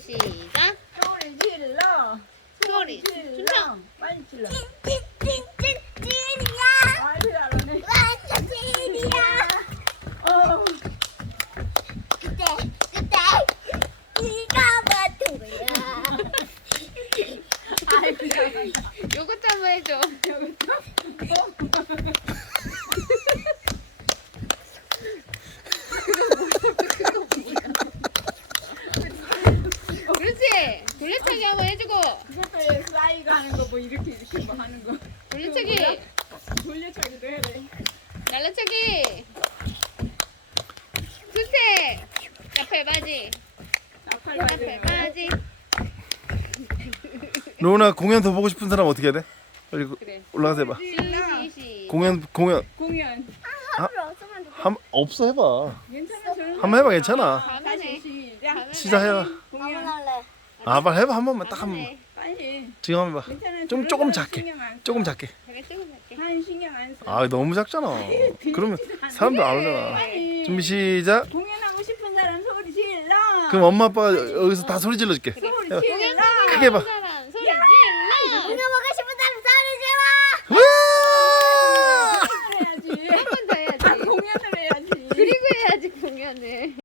준비 시작. 소리 질러. 소리 질러. 빨리 질러. 찐찐찐찐이야. 빨리 알아내. 완전 찐이야. 어. 그때 네가 맡은 거야. 아이고 요것도 한번 해줘. 그렇지. 돌려차기 한번 해주고. 그것도 싸이가 하는 거 뭐 이렇게 뭐 하는 거. 돌려차기. 돌려차기도 해야 돼. 날라차기. 둘째. 나팔 바지. 나팔 나팔 바지. 로운아 공연 더 보고 싶은 사람 어떻게 해야 돼? 빨리 그래. 올라가서 해봐. 시시. 공연 공연. 하루를 없으면 좋겠다. 없어 해봐. 괜찮아. 한번 해봐 괜찮아. 가만해. 시작. 시작해봐. 공연. 할래. 빨리 해봐 한 번만 딱 한 번. 가만해. 빨리. 지금 한번 해봐. 괜찮아. 좀 조금 작게. 조금 작게. 그래 조금 할게. 한 신경 안 써. 너무 작잖아. 그러면 사람들 안 오잖아. 빨리. 준비 시작. 공연하고 싶은 사람 소리 질러. 그럼 엄마 아빠가 여기서 다 소리 질러줄게. 소리 해봐. 질러. 크게 해봐.